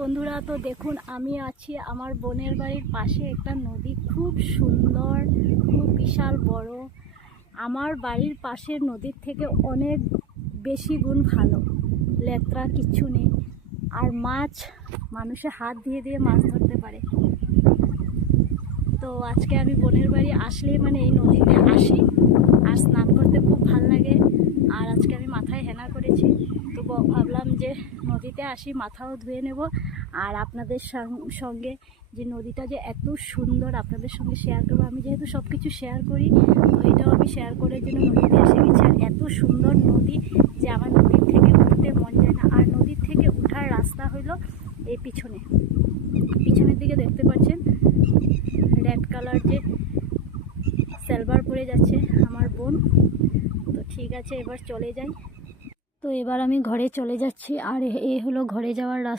বন্ধুরা, তো দেখুন আমি আছি আমার বোনের বাড়ির পাশে একটা নদী, খুব সুন্দর, খুব বিশাল বড়। আমার বাড়ির পাশের নদীর থেকে অনেক বেশি গুণ ভালো, লেত্রা কিচ্ছু নেই। আর মাছ মানুষে হাত দিয়ে দিয়ে মাছ ধরতে পারে। তো আজকে আমি বোনের বাড়ি আসলেই মানে এই নদীতে আসি আর স্নান করতে খুব ভাল লাগে। আর আজকে আমি মাথায় হেনা করেছি, তো ভাবলাম যে নদীতে আসি, মাথাও ধুয়ে নেব। আর আপনাদের সঙ্গে যে নদীটা যে এত সুন্দর আপনাদের সঙ্গে শেয়ার করবো। আমি যেহেতু সব কিছু শেয়ার করি, তো এটাও আমি শেয়ার করার জন্য নদীতে এসে গেছি। আর এত সুন্দর নদী যে আমার নদীর থেকে উঠতে মন যায় না। আর নদীর থেকে ওঠার রাস্তা হলো এই পিছনের দিকে দেখতে পাচ্ছেন রেড কালার যে সালভার পরে যাচ্ছে আমার বোন। তো ঠিক আছে, এবার চলে যাই। তো এবার আমি ঘরে চলে যাচ্ছি। আর এ হলো ঘরে যাওয়ার রাস্তা।